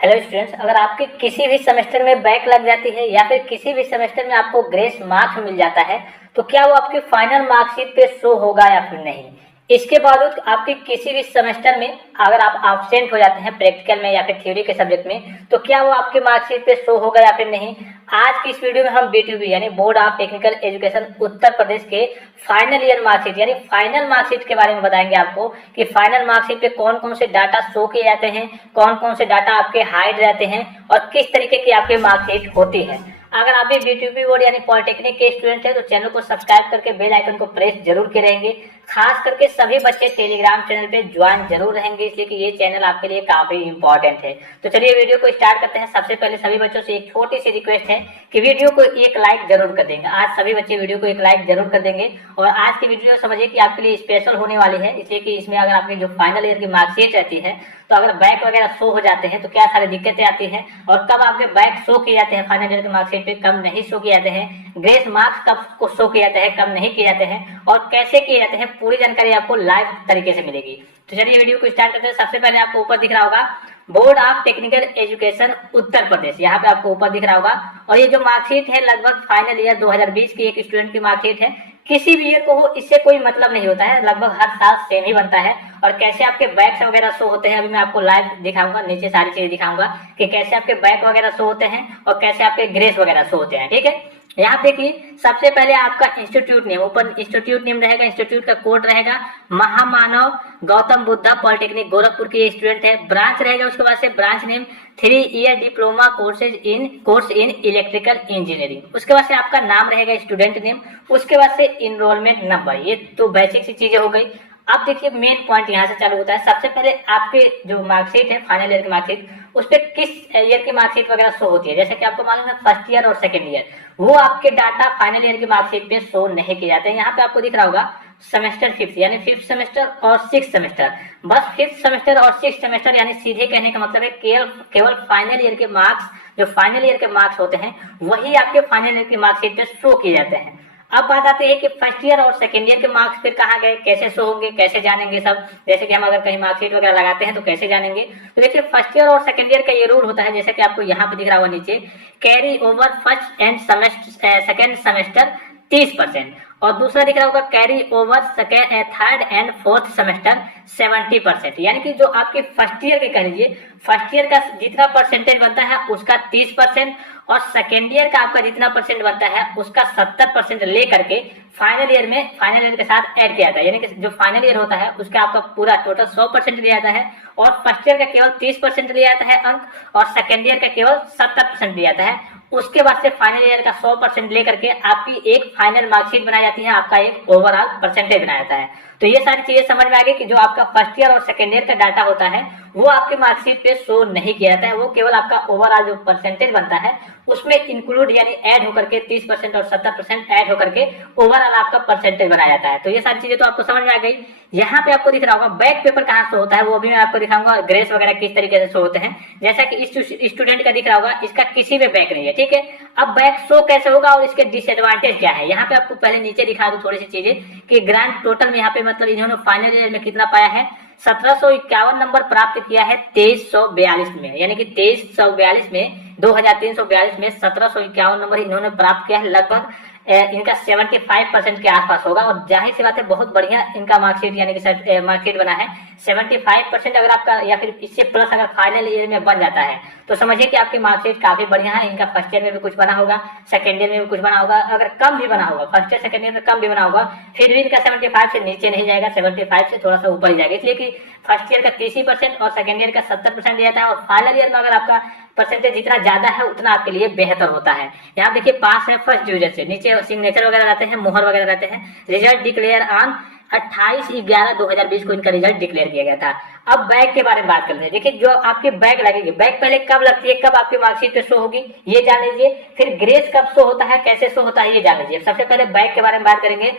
Hello students, अगर आपके किसी भी सेमेस्टर में बैक लग जाती है या फिर किसी भी सेमेस्टर में आपको ग्रेस मार्क्स मिल जाता है तो क्या वो आपकी फाइनल मार्कशीट पे शो होगा या फिर नहीं। इसके बावजूद आपके किसी भी सेमेस्टर में अगर आप एब्सेंट हो जाते हैं प्रैक्टिकल में या फिर थ्योरी के सब्जेक्ट में तो क्या वो आपकी मार्कशीट पे शो होगा या फिर नहीं। आज की इस वीडियो में हम B2B यानी board of technical education Uttar Pradesh के फाइनल ईयर मार्कशीट यानी फाइनल मार्कशीट के बारे में बताएंगे आपको कि फाइनल मार्कशीट पे कौन कौन से डाटा शो किए जाते हैं, कौन कौन से डाटा आपके हाइड रहते हैं और किस तरीके की आपकी मार्कशीट होती है। अगर आप भी B2B बोर्ड यानी पॉलिटेक्निक के स्टूडेंट हैं तो चैनल को सब्सक्राइब करके बेल आइकन को प्रेस जरूर करेंगे। खास करके सभी बच्चे टेलीग्राम चैनल पे ज्वाइन जरूर रहेंगे, इसलिए कि ये चैनल आपके लिए काफी इंपॉर्टेंट है। तो चलिए वीडियो को स्टार्ट करते हैं। सबसे पहले सभी बच्चों से एक छोटी सी रिक्वेस्ट है कि वीडियो को एक लाइक जरूर कर देंगे। आज सभी बच्चे वीडियो को एक लाइक जरूर कर देंगे और आज की वीडियो समझिए कि आपके लिए स्पेशल होने वाली है, इसलिए कि इसमें अगर आपकी जो फाइनल ईयर की मार्कशीट रहती है तो अगर बैक वगैरह शो हो जाते हैं तो क्या सारी दिक्कतें आती हैं और कब आपके बैक शो किए जाते हैं फाइनल ईयर की मार्कशीट पे, कब नहीं शो किए जाते हैं, ग्रेस मार्क्स कब को शो किए जाते हैं, कब नहीं किए जाते हैं और कैसे किए जाते हैं, पूरी जानकारी आपको लाइव तरीके से मिलेगी। तो चलिए वीडियो को स्टार्ट करते हैं। सबसे पहले आपको ऊपर दिख रहा होगा board of technical education Uttar Pradesh, यहाँ पे आपको ऊपर दिख रहा होगा। और ये जो मार्कशीट है लगभग फाइनल ईयर 2020 की एक स्टूडेंट की मार्कशीट है। किसी भी ईयर को हो इससे कोई मतलब नहीं होता है, लगभग हर साल सेम ही बनता है। और कैसे आपके बैक्स वगैरह शो होते हैं अभी मैं आपको लाइव दिखाऊंगा, नीचे सारी चीजें दिखाऊंगा कि कैसे आपके बैक वगैरह शो होते हैं और कैसे आपके ग्रेस वगैरह शो होते हैं। ठीक है, यहाँ देखिए सबसे पहले आपका इंस्टीट्यूट नेम, ऊपर इंस्टीट्यूट नेम रहेगा, इंस्टीट्यूट का कोड रहेगा महामानव गौतम बुद्धा पॉलिटेक्निक गोरखपुर की स्टूडेंट है। ब्रांच रहेगा, उसके बाद से branch name 3 year diploma course in electrical engineering. उसके बाद से आपका नाम रहेगा स्टूडेंट नेम, उसके बाद से इनरोलमेंट नंबर। ये तो बेसिक सी चीजें हो गई। अब देखिए मेन पॉइंट यहाँ से चालू होता है। सबसे पहले आपके जो मार्कशीट है फाइनल ईयर की मार्कशीट, उस पर किस ईयर की मार्कशीट वगैरह शो होती है। जैसे कि आपको मालूम है फर्स्ट ईयर और सेकंड ईयर, वो आपके डाटा फाइनल ईयर की मार्कशीट पे शो नहीं किए जाते हैं। यहाँ पे आपको दिख रहा होगा सेमेस्टर फिफ्थ यानी फिफ्थ सेमेस्टर और सिक्स सेमेस्टर। बस फिफ्थ सेमेस्टर और सिक्स सेमेस्टर यानी सीधे कहने का मतलब है केवल फाइनल ईयर के मार्क्स, जो फाइनल ईयर के मार्क्स होते हैं वही आपके फाइनल ईयर की मार्कशीट पे शो किए जाते हैं। अब बात आती है कि फर्स्ट ईयर और सेकेंड ईयर के मार्क्स फिर कहाँ गए, कैसे शो होंगे, कैसे जानेंगे सब। जैसे कि हम अगर कहीं मार्कशीट वगैरह लगाते हैं तो कैसे जानेंगे। तो देखिए फर्स्ट ईयर और सेकेंड ईयर का ये रूल होता है, जैसे कि आपको यहाँ पे दिख रहा होगा नीचे, carry over first and second semester 30% और दूसरा दिख रहा होगा carry over third and fourth semester 70%। यानी कि जो आपके फर्स्ट ईयर के कह लीजिए फर्स्ट ईयर का जितना परसेंटेज बनता है उसका 30% और सेकेंड ईयर का आपका जितना परसेंट बनता है उसका 70% ले करके फाइनल ईयर के साथ ऐड किया जाता है। यानी कि जो फाइनल ईयर होता है उसका आपका पूरा टोटल 100% लिया जाता है और फर्स्ट ईयर का केवल 30% लिया जाता है अंक और सेकेंड ईयर का केवल 70% लिया जाता है। उसके बाद से फाइनल ईयर का 100% लेकर के आपकी एक फाइनल मार्कशीट बनाई जाती है, आपका एक ओवरऑल परसेंटेज बनाया जाता है। तो ये सारी चीजें समझ में आ गई कि जो आपका फर्स्ट ईयर और सेकेंड ईयर का डाटा होता है वो आपके मार्कशीट पे शो नहीं किया जाता है, वो केवल आपका ओवरऑल जो परसेंटेज बनता है उसमें इंक्लूड यानी ऐड होकर के 30% और 70% ऐड होकर के ओवरऑल आपका परसेंटेज बनाया जाता है। तो ये सारी चीजें तो आपको समझ में आ गई। यहाँ पे आपको दिख रहा होगा बैक पेपर कहाँ शो होता है वो भी मैं आपको दिखाऊंगा और ग्रेस वगैरह किस तरीके से शो होते हैं। जैसा कि इस स्टूडेंट का दिख रहा होगा इसका किसी में बैक नहीं है। ठीक है, अब बैक शो कैसे होगा और इसके डिसएडवांटेज क्या है, यहाँ पे आपको पहले नीचे दिखा दूं थोड़ी सी चीजें कि ग्रांड टोटल में यहाँ पे मतलब इन्होंने फाइनल ईयर में कितना पाया है, 1751 नंबर प्राप्त किया है 2342 में। यानी कि 2342 में 2342 में 1751 नंबर इन्होंने प्राप्त किया है। लगभग इनका 75% के आसपास होगा और जाहिर सी बात है बहुत बढ़िया इनका मार्कशीट यानी कि मार्कशीट बना है। 75% अगर आपका या फिर इससे प्लस अगर फाइनल ईयर में बन जाता है तो समझिए कि आपकी मार्कशीट काफी बढ़िया है। इनका फर्स्ट ईयर में भी कुछ बना होगा, सेकेंड ईयर में भी कुछ बना होगा, अगर कम भी बना होगा फर्स्ट ईयर सेकेंड ईयर में कम भी बना होगा फिर भी इनका 75 से नीचे नहीं जाएगा, 75 से थोड़ा सा ऊपर ही जाएगा। इसलिए कि फर्स्ट ईयर का 30% और सेकेंड ईयर का 70% दिया जाता है और फाइनल ईयर में अगर आपका परसेंटेज जितना ज्यादा है उतना आपके लिए बेहतर होता है। यहाँ देखिए पास है फर्स्ट डिवीजन से, नीचे सिग्नेचर वगैरह रहते हैं, मोहर वगैरह रहते हैं। रिजल्ट डिक्लेयर ऑन 28/11/2020 को इनका रिजल्ट डिक्लेयर किया गया था। अब बैक के बारे में बात करते हैं। देखिए जो आपके बैक लगेगी, बैक पहले कब लगती है, कब आपकी मार्कशीट पे शो होगी ये जान लीजिए। फिर ग्रेस कब शो होता है, कैसे शो होता है ये जान लीजिए। सबसे पहले बैक के बारे में बात करेंगे।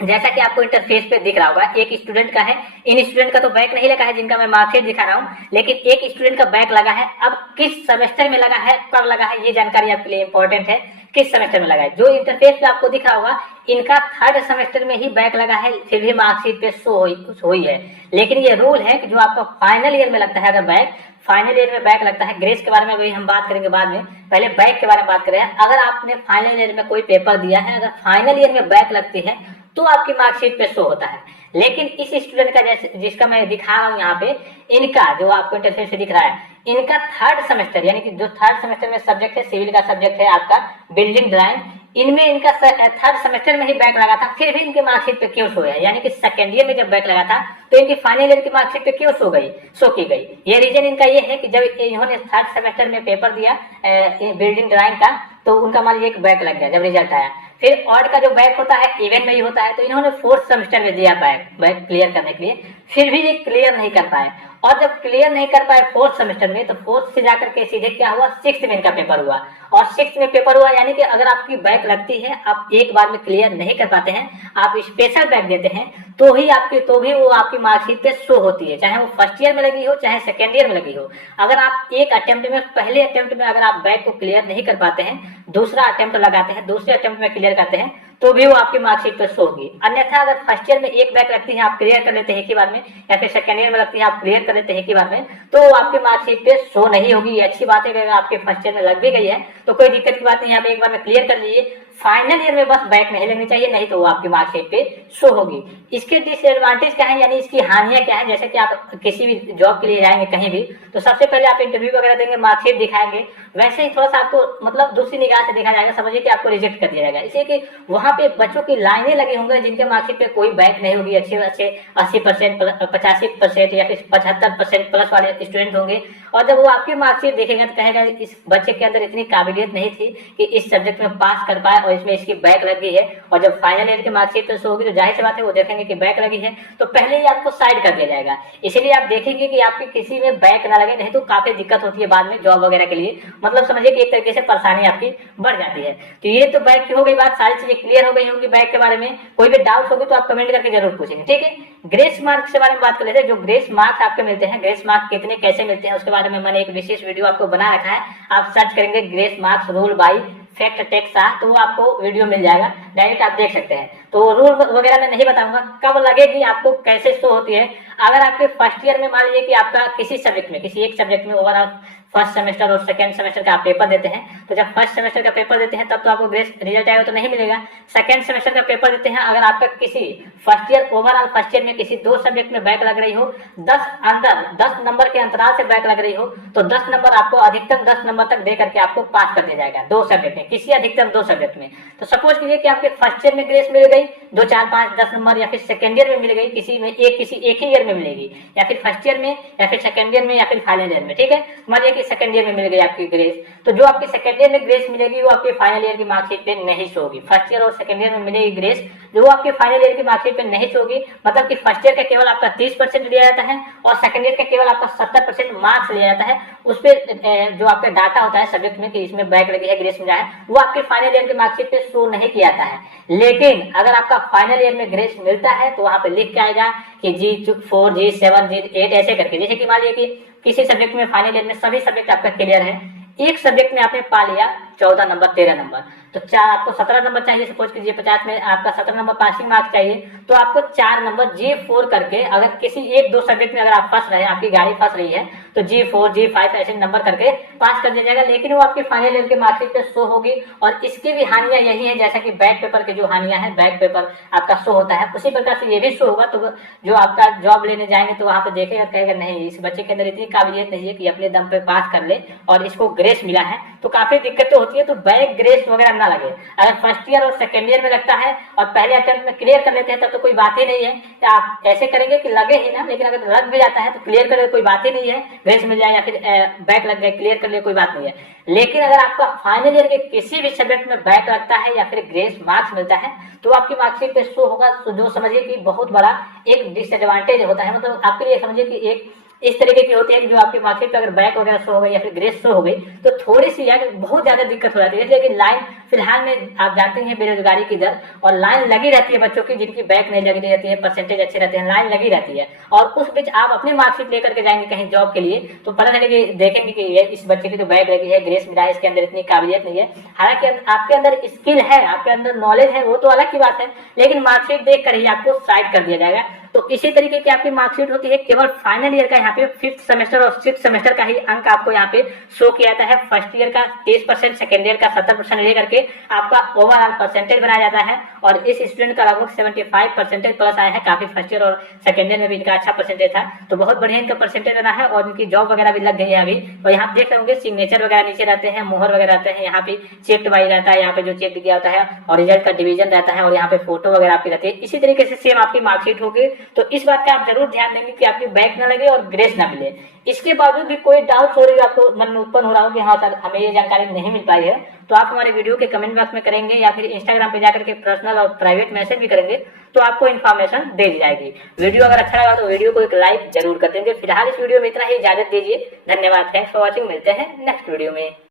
जैसा कि आपको इंटरफेस पे दिख रहा होगा एक स्टूडेंट का है, इन स्टूडेंट का तो बैक नहीं लगा है जिनका मैं मार्कशीट दिखा रहा हूँ, लेकिन एक स्टूडेंट का बैक लगा है। अब किस सेमेस्टर में लगा है, कब लगा है ये जानकारी आपके लिए इंपॉर्टेंट है, किस सेमेस्टर में लगा है। जो इंटरफेस पे आपको दिख रहा होगा इनका थर्ड सेमेस्टर में ही बैक लगा है, फिर भी मार्कशीट पे शो हुई है। लेकिन ये रूल है कि जो आपका फाइनल ईयर में लगता है अगर बैक फाइनल ईयर में बैक लगता है, ग्रेस के बारे में अभी हम बात करेंगे बाद में, पहले बैक के बारे में बात कर रहे हैं। अगर आपने फाइनल ईयर में कोई पेपर दिया है, अगर फाइनल ईयर में बैक लगती है तो आपकी मार्कशीट पे शो होता है। लेकिन इस स्टूडेंट का जैसे जिसका मैं दिखा रहा हूँ यहाँ पे, इनका जो आपको इंटरफेस से दिख रहा है, इनका थर्ड सेमेस्टर यानी कि जो थर्ड सेमेस्टर में सब्जेक्ट है, सिविल का सब्जेक्ट है आपका बिल्डिंग ड्राइंग, इनमें इनका थर्ड सेमेस्टर में ही बैक लगा था, फिर भी इनके मार्कशीट पे क्यों शो है? यानी कि सेकेंड ईयर में जब बैक लगा था तो इनकी फाइनल ईयर की मार्कशीट पे क्यों शो की गई? ये रीजन इनका ये है कि जब इन्होंने थर्ड सेमेस्टर में पेपर दिया बिल्डिंग ड्राइंग का, तो उनका मान लीजिए एक बैक लग गया जब रिजल्ट आया। फिर ऑड का जो बैक होता है इवन में ही होता है, तो इन्होंने फोर्थ सेमेस्टर में दिया बैक क्लियर करने के लिए, फिर भी ये क्लियर नहीं कर पाए। और जब क्लियर नहीं कर पाए फोर्थ सेमेस्टर में, तो फोर्थ से जाकर के सीधे क्या हुआ, सिक्स्थ में इनका पेपर हुआ। और सिक्स्थ में पेपर हुआ यानी कि अगर आपकी बैक लगती है, आप एक बार में क्लियर नहीं कर पाते हैं, आप स्पेशल बैक देते हैं, तो भी वो आपकी मार्कशीट पे शो होती है, चाहे वो फर्स्ट ईयर में लगी हो चाहे सेकेंड ईयर में लगी हो। अगर आप एक अटेम्प्ट में, पहले अटेम्प्ट में अगर आप बैक को क्लियर नहीं कर पाते हैं, दूसरा अटेम्प्ट लगाते हैं, दूसरे अटेम्प्ट में क्लियर करते हैं, तो भी वो आपकी मार्कशीट पर शो होगी। अन्यथा अगर फर्स्ट ईयर में एक बैक लगती है, आप क्लियर कर लेते हैं एक ही बार में, या फिर सेकेंड ईयर में लगती है, आप क्लियर कर लेते हैं एक ही बार में, तो वो आपकी मार्कशीट पे शो नहीं होगी। ये अच्छी बात है कि अगर आपके फर्स्ट ईयर में लग भी गई है तो कोई दिक्कत की बात नहीं है, आप एक बार में क्लियर कर लीजिए। फाइनल ईयर में बस बैक नहीं लगनी चाहिए, नहीं तो वो आपकी मार्कशीट पे शो होगी। इसके डिसएडवांटेज क्या है, यानी इसकी हानियां क्या है? जैसे कि आप किसी भी जॉब के लिए जाएंगे कहीं भी, तो सबसे पहले आप इंटरव्यू वगैरह देंगे, मार्कशीट दिखाएंगे, वैसे ही थोड़ा सा आपको मतलब दूसरी निगाह से देखा जाएगा, समझिए कि आपको रिजेक्ट कर दिया जाएगा। इसलिए कि वहां पे बच्चों की लाइनें लगी होंगी जिनके मार्कशीट पे कोई बैक नहीं होगी, अच्छे 80%, 85% या फिर 75% प्लस वाले स्टूडेंट होंगे। और जब वो आपकी मार्कशीट देखेंगे तो कहेगा इस बच्चे के अंदर इतनी काबिलियत नहीं थी कि इस सब्जेक्ट में पास कर पाए, और इसमें इसकी बैक लगी है। और जब फाइनल ईयर की मार्कशीट पे शो होगी तो जाहिर सी बात है वो देखेंगे कि बैक लगी है, तो पहले ही आपको साइड कर दिया जाएगा। इसीलिए आप देखेंगे कि आपकी किसी में बैक ना लगे, नहीं तो काफी दिक्कत होती है बाद में जॉब वगैरह के लिए। मतलब समझिए कि एक तरीके से परेशानी आपकी बढ़ जाती है। तो ये तो बैक की हो गई बात, सारी चीजें क्लियर हो गई होंगी बैक के बारे में। कोई भी डाउट होगी तो आप कमेंट करके जरूर पूछेंगे, ठीक है। ग्रेस मार्क्स के बारे में बात कर लेते हैं। जो ग्रेस मार्क्स आपके मिलते हैं, ग्रेस मार्क्स कितने कैसे मिलते हैं, उसके बारे में मैंने एक विशेष वीडियो आपको बना रखा है। आप सर्च करेंगे grace marks rule by fact टेक शाह, तो वो आपको वीडियो मिल जाएगा, डायरेक्ट आप देख सकते हैं। तो रूल वगैरह मैं नहीं बताऊंगा, कब लगेगी आपको, कैसे शो होती है। अगर आपके फर्स्ट ईयर में मान लीजिए कि आपका किसी सब्जेक्ट में, किसी एक सब्जेक्ट में ओवरऑल फर्स्ट सेमेस्टर और सेकंड सेमेस्टर का आप पेपर देते हैं, तो जब फर्स्ट सेमेस्टर का पेपर देते हैं तब तो आपको ग्रेस रिजल्ट आएगा तो नहीं मिलेगा। सेकंड सेमेस्टर का पेपर देते हैं, अगर आपका किसी first year overall first year में किसी 2 सब्जेक्ट में बैक लग रही हो, 10 नंबर के अंतराल से बैक लग रही हो, तो 10 नंबर आपको अधिकतम 10 नंबर तक दे करके आपको पास कर दिया जाएगा 2 सब्जेक्ट में, किसी अधिकतम 2 सब्जेक्ट में। तो सपोज कीजिए कि आपके फर्स्ट ईयर में ग्रेस मिल गई 2, 4, 5, 10 नंबर, या फिर सेकंड ईयर में मिल गई किसी एक ही ईयर में मिलेगी, या फिर फर्स्ट ईयर में, या फिर सेकंड ईयर में, या फिर फाइनल ईयर में, ठीक है। मान लीजिए कि सेकंड ईयर में मिल गई आपकी ग्रेस, तो जो आपकी सेकंड ईयर में ग्रेस मिलेगी वो आपके फाइनल ईयर की मार्कशीट पे नहीं शो होगी। फर्स्ट ईयर और सेकंड ईयर में मिलेगी ग्रेस, जो आपके फाइनल ईयर की मार्कशीट पे नहीं शो होगी। मतलब कि फर्स्ट ईयर का केवल आपका 30% लिया जाता है और सेकंड ईयर का केवल आपका 70% मार्क्स लिया जाता है। उस पर जो आपका डाटा होता है सब्जेक्ट में कि इसमें बैक लगी है, ग्रेस मिला है, वो आपके फाइनल ईयर की मार्कशीट पे शो नहीं किया जाता है। लेकिन अगर आपका फाइनल ईयर में ग्रेस मिलता है तो वहां पे लिख के आएगा कि G4, G7, G8 ऐसे करके। जैसे कि मान लीजिए कि किसी सब्जेक्ट में फाइनल ईयर में सभी सब्जेक्ट आपका क्लियर है, एक सब्जेक्ट में आपने पा लिया 14 नंबर, 13 नंबर, तो आपको 17 नंबर चाहिए। सपोज कीजिए 50 में आपका 17 नंबर पासिंग मार्क्स चाहिए, तो आपको 4 नंबर G4 करके, अगर किसी 1-2 सब्जेक्ट में अगर आप फंस रहे हैं, आपकी गाड़ी फंस रही है, तो G4, G5 ऐसे नंबर करके पास कर दिया जाएगा। लेकिन वो आपकी फाइनल ईयर की मार्कशीट पे शो होगी। और इसकी भी हानियां यही है, जैसा कि बैक पेपर की जो हानियां है, बैक पेपर आपका शो होता है, उसी प्रकार से ये भी शो होगा। तो जो आपका जॉब लेने जाएंगे तो वहां पर देखेगा, कहेगा नहीं इस बच्चे के अंदर इतनी काबिलियत नहीं है कि अपने दम पे पास कर ले, और इसको ग्रेस मिला है। तो काफी दिक्कत तो होती है। तो बैक ग्रेस वगैरह ना लगे। अगर फर्स्ट ईयर और सेकेंड ईयर में लगता है और पहले अटेम्प्ट में क्लियर कर लेते हैं तब तो कोई बात ही नहीं है। आप ऐसे करेंगे कि लगे ही ना, लेकिन अगर लग भी जाता है तो क्लियर कर ले, कोई बात ही नहीं है, ग्रेस मिल जाए, या फिर बैक लग गए क्लियर कर ले, कोई बात नहीं है। लेकिन अगर आपका फाइनल ईयर के किसी भी सब्जेक्ट में बैक लगता है या फिर ग्रेस मार्क्स मिलता है तो आपकी मार्कशीट पे शो होगा। तो जो समझिए कि बहुत बड़ा एक डिसएडवांटेज होता है। मतलब आपके लिए समझिए कि एक इस तरीके की होती है कि जो आपकी मार्कशीट पे अगर बैक वगैरह शो हो गई या फिर ग्रेस शो हो गई तो थोड़ी सी यार बहुत ज्यादा दिक्कत हो जाती है। इसलिए कि लाइन फिलहाल में आप जानते हैं बेरोजगारी की दर, और लाइन लगी रहती है बच्चों की जिनकी बैक नहीं लगी रहती है, परसेंटेज अच्छे रहते हैं, लाइन लगी रहती है। और उस बीच आप अपनी मार्कशीट लेकर के जाएंगे कहीं जॉब के लिए तो पता चलेगी, देखेंगे कि ये इस बच्चे की जो बैक लगी है, ग्रेस मिला है, इसके अंदर इतनी काबिलियत नहीं है। हालांकि आपके अंदर स्किल है, आपके अंदर नॉलेज है, वो तो अलग की बात है, लेकिन मार्कशीट देख कर ही आपको साइड कर दिया जाएगा। तो इसी तरीके की आपकी मार्कशीट होती है। केवल फाइनल ईयर का यहाँ पे 5th सेमेस्टर और 6th सेमेस्टर का ही अंक आपको यहाँ पे शो किया जाता है। फर्स्ट ईयर का 30%, सेकेंड ईयर का 70% लेकर के आपका ओवरऑल परसेंटेज बनाया जाता है। और इस स्टूडेंट का लगभग 75% प्लस आया है। काफी फर्स्ट ईयर और सेकेंड ईयर में भी इनका अच्छा परसेंटेज था, तो बहुत बढ़िया इनका परसेंटेज बना है और इनकी जॉब वगैरह भी लग गई है अभी। और यहाँ देख रहे होंगे सिग्नेचर वगैरह नीचे रहते हैं, मोहर वगैरह रहते हैं, यहाँ पे चेक्ड वाई रहता है, यहाँ पे जो चेक किया होता है और रिजल्ट का डिवीजन रहता है और यहाँ पे फोटो वगैरह आपकी रहती है। इसी तरीके से सेम आपकी मार्कशीट होगी। तो इस बात का आप जरूर ध्यान देंगे कि आपकी बैक ना लगे और ग्रेस ना मिले। इसके बावजूद भी कोई डाउट हो रही है आपको मन में उत्पन्न हो रहा हो कि हाँ सर हमें ये जानकारी नहीं मिल पाई है, तो आप हमारे वीडियो के कमेंट बॉक्स में करेंगे या फिर इंस्टाग्राम पे जाकर के पर्सनल और प्राइवेट मैसेज भी करेंगे, तो आपको इन्फॉर्मेशन दे दी जाएगी। वीडियो अगर अच्छा लगा तो वीडियो को एक लाइक जरूर कर देंगे। फिलहाल इस वीडियो में इतना ही, इजाजत दीजिए। धन्यवाद, थैंक्स फॉर वॉचिंग। मिलते हैं नेक्स्ट वीडियो में।